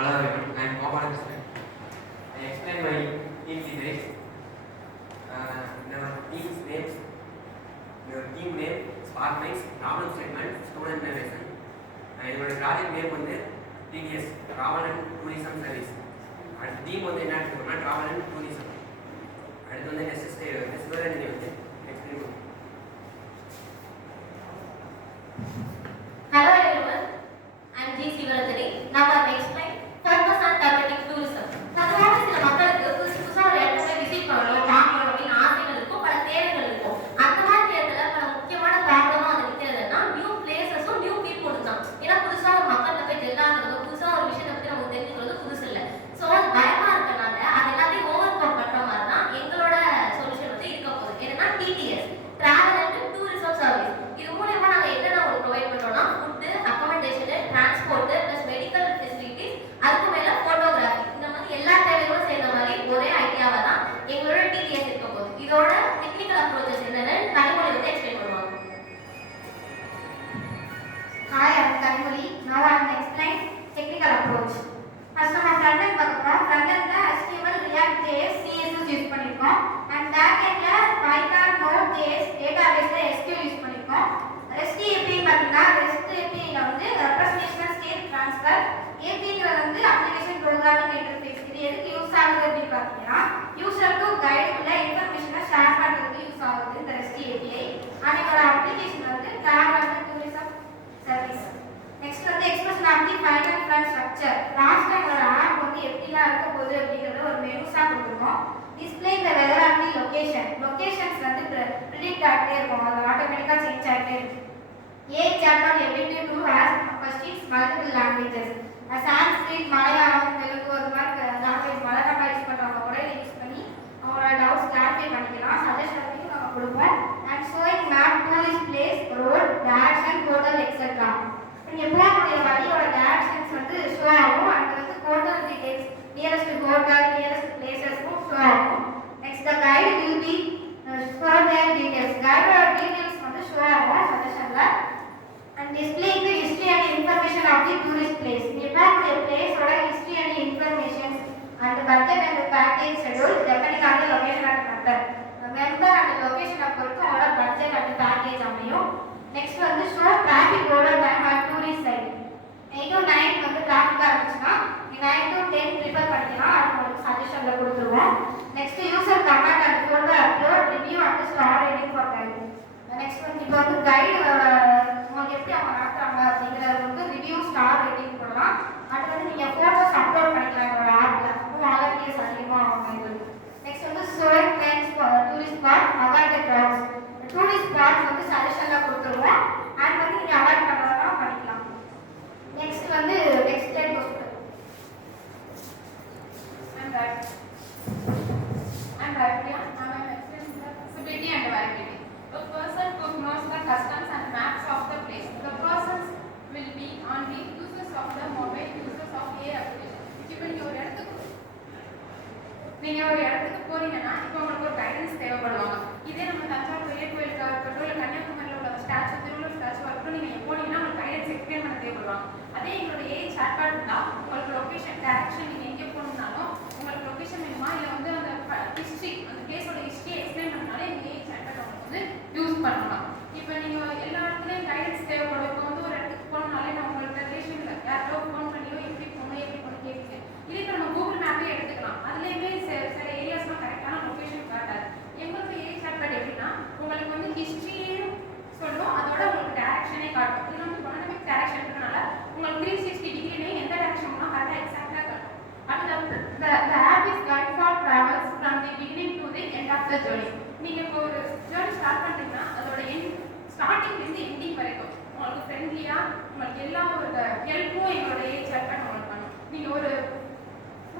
Hello everyone, I am Gopal Krishnan. I explain my team details. Our team name, Spark Minds, problem statement, student narration. என்னோட project name வந்து TTS Travel and Tourism Service. அடுத்த team வந்து என்ன எடுத்துக்கணும்னா Travel and Tourism. அடுத்து வந்து next வேற நீங்க வந்து எக்ஸ்பிளைன் பண்ணுங்க. Hello everyone, I am G. Sivaratari. Now I will explain focus on thematic tourism. பொதுவாக சில மக்களுக்கு புதுசா ஒரு இடத்துல விசிட் பண்ணணும், பார்க்கணும் அப்படின்னு ஆசைகள் இருக்கும், பல தேவைகள் இருக்கும். அந்த மாதிரி இடத்துல பல முக்கியமான ப்ராப்ளமா அது நிற்கிறதுனா நியூ பிளேசஸும் நியூ பீப்புளும் தான். ஏன்னா புதுசா ஒரு மக்கள்கிட்ட போய் ஜெல்லாகிறது, புதுசா ஒரு விஷயத்தை பற்றி நமக்கு தெரிஞ்சுக்கிறது புதுசு இல்லை. ஸோ அது பயமா இருக்கனால அது எல்லாத்தையும் ஓவர் கம் பண்ற மாதிரி தான் எங்களோட சொல்யூஷன் வந்து இருக்க போகுது. என்னன்னா TTS Travel and Tourism Service. இது மூலமா நாங்க என்னென்ன உங்களுக்கு ப்ரொவைட் பண்றோம்னா food, accommodation, transport plus medical facilities, அதுக்கு மேல போட்டோகிராஃபி, இந்த மாதிரி எல்லா தேவைகளும் சேர்ந்த மாதிரி ஒரே ஐடியாவா தான் எங்களோட TTS இருக்க போகுது. இதோட டெக்னிக்கல் அப்ரோச்சஸ் என்னன்னு கனிமொழி வந்து எக்ஸ்பிளைன் பண்ணுவாங்க. Hi, I am Kanimoli. Now I will explain technical approach. First நம்ம front end பார்க்கறோம். Front endல HTML, React JS, CSS use பண்ணிருக்கோம். And back endல Python, Node.js, database SQL use பண்ணிருக்கோம். REST API பார்த்தீங்கன்னா REST API ல வந்து representation state transfer, API-ங்கிறது வந்து application programming interface. இது எதுக்கு யூஸ் ஆகுது அப்படின்னு பார்த்தீங்கன்னா user to guide உள்ள இன்ஃபர்மேஷனை ஷேர் பண்றதுக்கு யூஸ் ஆகுது இந்த REST API. and இதோட application வந்து travel and tourism service. Next வந்து expression of the file and file structure. Last time ஒரு app வந்து எப்படிலாம் இருக்க போகுது அப்படிங்கறத ஒரு மெனுஸா கொடுத்துருக்கோம். Display the weather and the location. Locations வந்து predict ஆகிட்டே இருக்கும், அது ஆட்டோமேட்டிக்கா சேஞ்ச் ஆகிட்டே இருக்கும். chatbot ability to ask questions multiple languages. Sanskrit, Malayalam, Telugu ஒரு மாதிரி லாங்குவேஜ் மலையாளமா யூஸ் பண்றவங்க கூட இதை யூஸ் பண்ணி அவங்களோட டவுட்ஸ் கிளாரிஃபை பண்ணிக்கலாம். சஜஷன் நம்ம கொடுப்போம். And showing map, tourist place, road, direction, hotel, etc. நீங்க போகக்கூடிய வழியோட டைரக்ஷன்ஸ் வந்து ஷோ ஆகும். அண்ட் வந்து hotel details, nearest hotel, nearest பிளேசஸ்க்கும் ஷோ ஆகும். Next the guide will be show their details. கைடோட டீடைல்ஸ் வந்து ஷோ ஆகும் சஜஷன்ல. And displaying the history and information of the tourist place. நீங்க போகக்கூடிய பிளேஸோட history and informations and budget and package schedule depending on the location and member. Member and லொகேஷனை பொறுத்து அவங்களோட பட்ஜெட் அண்ட் பேக்கேஜ் அமையும். நெக்ஸ்ட் வந்து show traffic over time at tourist site. 8 to 9 வந்து டிராஃபிக்கா இருந்துச்சுன்னா 9 to 10 ப்ரிஃபர் பண்ணிக்கலாம். அது உங்களுக்கு சஜஷன்ல கொடுத்துருவோம். Next user comment and photo upload, review and star rating for guide. Next வந்து இப்போ வந்து கைடு உங்களுக்கு எப்படி அவங்க நடத்துறாங்க அப்படிங்கிறது வந்து ரிவ்யூ ஸ்டார் ரேட்டிங் போடலாம். அது வந்து நீங்க ஃபோட்டோஸ் அப்லோட் பண்ணிக்கலாம் உங்களோட ஆப்ல. வாலண்டியர்ஸ் அதிகமாக அவங்க இது. நெக்ஸ்ட் வந்து showing trends tourist spot, avoid தி கிரவுட்ஸ். டூரிஸ்ட் ஸ்பாட்ஸ் வந்து சஜஷன்ல கொடுத்துருவோம். அண்ட் வந்து நீங்க அவாய்ட் பண்றதா பண்ணிக்கலாம். நெக்ஸ்ட் வந்து next time post and right and rightly I am explaining the accessibility and validity. A person who knows the customs and maps of the place. The persons will be on the users of the mobile, users of AI application. இப்போ நீங்க ஒரு இடத்துக்கு போறீங்கன்னா இப்போ உங்களுக்கு ஒரு guidance தேவைப்படுவாங்க. இதே நம்ம தஞ்சாவூர் பெரிய கோயிலுக்கு இருக்கட்டும், இல்லை கன்னியாகுமரியில் உள்ள ஸ்டாச்சு, திருவள்ளூர் ஸ்டாச்சு வரட்டும், நீங்கள் போனீங்கன்னா உங்களுக்கு கைடன்ஸ் எக்ஸ்பிளைன் பண்ண தேவைப்படுவாங்க. அதே எங்களோட ஏஐ சாட்பாட் இருந்தால் உங்களுக்கு லொக்கேஷன் டைரக்ஷன் நீங்கள் எங்கே போகணுன்னாலும் உங்களுக்கு லொக்கேஷன் வேணுமா இல்லை வந்து அந்த ஹிஸ்ட்ரி, அந்த பிளேஸோட ஹிஸ்ட்ரி எக்ஸ்பிளைன் பண்ணாலும் எங்கள் ஏஐ சாட்பாட் உங்களுக்கு வந்து யூஸ் பண்ணலாம். இப்போ நீங்கள் எல்லா இடத்துலையும் கைடன்ஸ் தேவைப்படும். இப்போ வந்து ஒரு இடத்துக்கு போகணுனாலே நான் உங்களுக்கு ரிலேஷனில் யாரோ ஃபோன் பண்ணியோ எப்படி போகணும் எப்படி போகணும் கேட்குது. இதே இப்போ நம்ம கூகுள் மேப்பே எடுத்துக்கலாம். அதுலேயுமே சில ஏரியாஸ்லாம் கரெக்டான லொக்கேஷன் காட்டாது. எங்களுக்கு ஏஐ சாட்பாட் எப்படின்னா உங்களுக்கு வந்து ஹிஸ்ட்ரியும் சொல்லும், அதோட உங்களுக்கு டைரக்ஷனே காட்டும். இது வந்து டைனமிக் டைரக்ஷன் இருக்கிறதுனால உங்களுக்கு 360 டிகிரிலே எந்த டைரக்ஷன் போனால் கரெக்டாக எக்ஸாக்டாக காட்டும். அடுத்து the app is guide for travels from the beginning to the end of the journey. நீங்கள் இப்போ ஒரு ஜேர்னி ஸ்டார்ட் பண்ணுறீங்கன்னா அதோட ஸ்டார்டிங்லேருந்து எண்டிங் வரைக்கும் உங்களுக்கு ஃப்ரெண்ட்லியாக உங்களுக்கு எல்லா ஒரு ஹெல்ப்பும் எங்களோட ஏஐ சாட்பாட் உங்களுக்கு பண்ணும். நீங்கள் ஒரு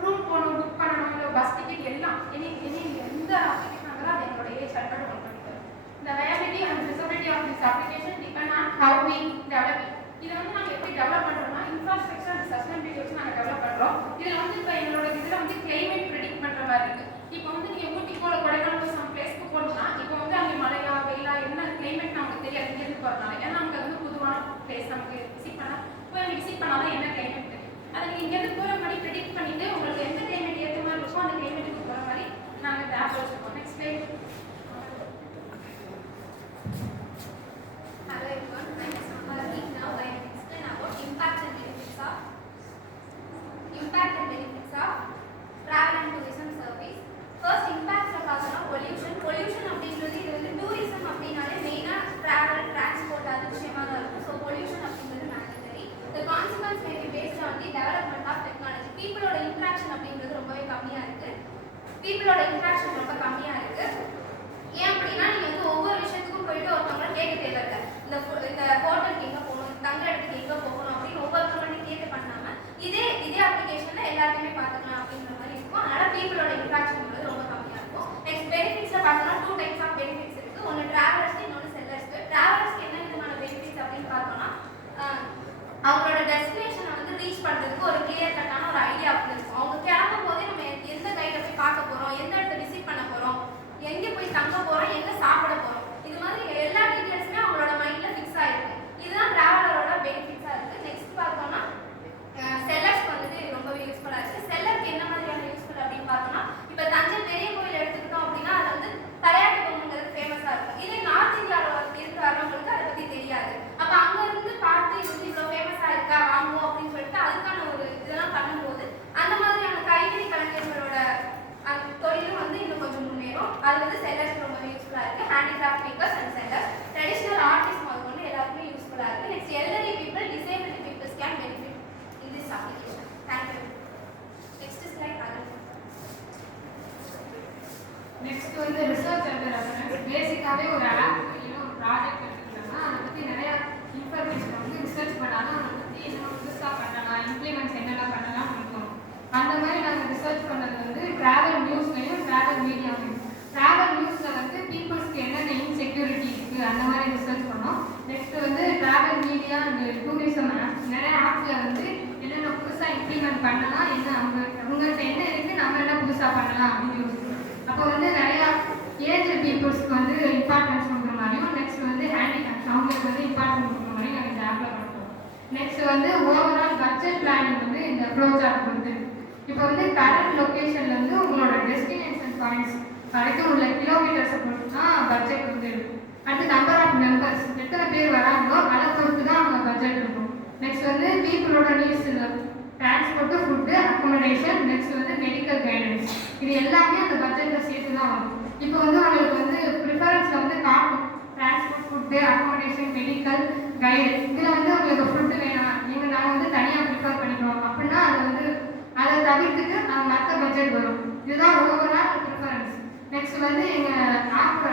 ரூம் போகணும், புக் பண்ணணும், இல்லை பஸ் டிக்கெட் எல்லாம் எந்த அப்ளிகேஷன் ஆகுதோ அது எங்களோட ஏஐ சாட்பாட் உங்களுக்கு பண்ணி தரும். The viability and feasibility of this application depend on how we develop it. இதை வந்து நாங்கள் எப்படி டெவலப் பண்ணுறோம்னா இன்ஃப்ராஸ்ட்ரக்சர் அண்ட் சஸ்டைனபிலிட்டி வச்சு நாங்கள் டெவலப் பண்ணுறோம். இதில் வந்து இப்போ எங்களோட இதில் வந்து கிளைமேட் ப்ரெடிக்ட் பண்ணுற மாதிரி இருக்குது. இப்போ வந்து நீங்கள் ஊட்டி போல கொடைக்கானல் சம் பிளேஸ்க்கு போகணும்னா இப்போ வந்து அங்கே மழையா வெயிலா என்ன கிளைமேட் நமக்கு தெரியாது இங்கேருந்து போகிறதுனால. ஏன்னா நமக்கு அது வந்து பொதுவான பிளேஸ், நமக்கு விசிட் பண்ணால் போய் விசிட் பண்ணால் தான் என்ன கிளைமேட் தெரியும். அதை நீங்கள் இங்கேருந்து போகிற மாதிரி பீப்புளோட இன்ட்ராக்ஷன் ரொம்ப கம்மியாக இருக்கு. ஏன் அப்படின்னா நீங்கள் வந்து ஒவ்வொரு விஷயத்துக்கும் போயிட்டு ஒருத்தவங்கள கேட்க தேவையில்லை. இந்த ஹோட்டலுக்கு எங்கே போகணும், தங்குற இடத்துக்கு எங்கே போகணும் அப்படின்னு ஒவ்வொருத்தவங்களையும் கேட்டு பண்ணாமல் இதே அப்ளிகேஷனில் எல்லாத்தையுமே பார்த்துக்கலாம் அப்படின்ற மாதிரி இருக்கும். அதனால் பீப்புளோட இன்ட்ராக்ஷன் வந்து ரொம்ப கம்மியாக இருக்கும். நெக்ஸ்ட் பெனிஃபிட்ஸில் பார்த்தோம்னா 2 டைப்ஸ் ஆஃப் பெனிஃபிட்ஸ் இருக்குது. ஒன்று டிராவலர்ஸ்க்கு, இன்னொன்று செல்லர்ஸ்க்கு. டிராவலர்ஸ்க்கு என்ன விதமான பெனிஃபிட்ஸ் அப்படின்னு பார்த்தோம்னா அவங்களோட டெஸ்டினேஷனை வந்து ரீச் பண்ணுறதுக்கு ஒரு கிளியர் கட்டான ஒரு ஐடியா இருக்கும். அவங்க கிளம்பும் போதே நம்ம எந்த கைடை போய் பார்க்க போகிறோம், எந்த இடத்த விசிட் பண்ண போகிறோம், எங்கே போய் தங்க போகிறோம், எங்கே சாப்பிட போகிறோம், இது மாதிரி எல்லா டீட்டெயில்ஸுமே அவங்களோட மைண்டில் ஃபிக்ஸ் ஆகிருக்கும். இதுதான் ட்ராவலரோட பெனிஃபிட்ஸாக இருக்குது. நெக்ஸ்ட் பார்த்தோம்னா செல்லர்ஸ்க்கு வந்துட்டு இது ரொம்பவே யூஸ்ஃபுல்லாக இருக்குது. செல்லருக்கு என்ன மாதிரியான யூஸ்ஃபுல் அப்படின்னு பார்த்தோம்னா இப்போ தஞ்சை பெரிய கோயில் எடுத்துக்கிட்டோம் அப்படின்னா அது வந்து தலையாட்டு பொம்மைங்கிறது ஃபேமஸாக இருக்கும். இதே நார்த் இந்தியாவில் இருந்து வரவங்களுக்கு அதை பற்றி தெரியாது. அப்போ அங்கேருந்து பார்த்து இது வந்து இவ்வளோ ஃபேமஸாக இருக்கா வாங்குவோம் அப்படின்னு சொல்லிட்டு அதுக்கான ஒரு இதெல்லாம் பண்ணும்போது அந்த மாதிரியான கைவினை கலைஞர்களோட தொழிலும் வந்து இன்னும் கொஞ்சம் முன்னேறும். அது வந்து செல்லர்ஸ்க்கு ரொம்ப யூஸ்ஃபுல்லாக இருக்குது. Handicraft makers and sellers, traditional artist முதல் கொண்டு எல்லாருக்குமே யூஸ்ஃபுல்லாக இருக்குது. Next elderly people, disability peoples can benefit in this application. Thank you. Next slide Arun. Next வந்து ரிசர்ச் அண்ட் ரெஃபரன்ஸ். பேசிக்காகவே ஒரு ஆப் இல்லை ஒரு ப்ராஜெக்ட் எடுத்துக்கிட்டோம்னா அதை பற்றி நிறையா இன்ஃபர்மேஷன் வந்து ரிசர்ச் பண்ணாலும் அதை பற்றி இன்னும் புதுசாக பண்ணலாம், இம்ப்ளிமெண்ட்ஸ் என்னென்ன பண்ணலாம் இருக்கும். அந்த மாதிரி நாங்கள் ரிசர்ச் பண்ணது வந்து ட்ராவல் நியூஸ்லையும் ட்ராவல் மீடியாவையும். ட்ராவல் நியூஸில் வந்து பீப்புள்ஸ்க்கு என்னென்ன இன்செக்யூரிட்டி இருக்குது அந்த மாதிரி ரிசர்ச் பண்ணோம். நெக்ஸ்ட் வந்து travel media and tourism apps. நிறைய ஆப்பில் வந்து என்னென்ன புதுசாக இம்ப்ளிமெண்ட் பண்ணலாம், என்ன அவங்கள்ட்ட என்ன இருக்குது, நம்ம என்ன புதுசாக பண்ணலாம் அப்படின்னு யோசிச்சோம். அப்போ வந்து நிறையா ஏஜ் பீப்புள்ஸ்க்கு வந்து இம்பார்ட்டன்ஸ் கொடுக்குற மாதிரியும், நெக்ஸ்ட் வந்து ஹேண்டிகேப்ஸ் அவங்களுக்கு வந்து இம்பார்ட்டன்ஸ் கொடுக்குற மாதிரி நாங்கள் இந்த ஆப்பில் பண்ணுறோம். நெக்ஸ்ட் வந்து ஓவரால் பட்ஜெட் பிளானிங் வந்து இந்த அப்ரோச் ஆப் வந்து இப்போ வந்து கரண்ட் லொக்கேஷன்லேருந்து உங்களோட டெஸ்டினேஷன் பாயிண்ட்ஸ் வரைக்கும் உள்ள கிலோமீட்டர்ஸை பொறுத்து தான் பட்ஜெட் வந்து இருக்கும். அடுத்து நம்பர் ஆஃப் மெம்பர்ஸ், எத்தனை பேர் வராங்களோ அதை பொறுத்து தான் அவங்க பட்ஜெட் இருக்கும். நெக்ஸ்ட் வந்து பீப்புளோட நீட்ஸ் இல்லை, டிரான்ஸ்போர்ட்டு, ஃபுட்டு, அக்கோமடேஷன், நெக்ஸ்ட் வந்து மெடிக்கல் கைடன்ஸ். இது எல்லாமே அந்த பட்ஜெட்டில் சேர்த்து தான் வரும். இப்போ வந்து உங்களுக்கு வந்து ப்ரிஃபரன்ஸில் வந்து காட்டும் transport, food, accommodation, medical guide. இதில் வந்து உங்களுக்கு ஃபுட்டு வேணாம், நாங்கள் வந்து தனியாக ப்ரிஃபர் பண்ணிக்கிறோம் அப்படின்னா அதை தவிர்த்துட்டு மற்ற பட்ஜெட் வரும். இதுதான் ஓவரால் ப்ரிஃபரன்ஸ். நெக்ஸ்ட் வந்து எங்கள் ஆப்போட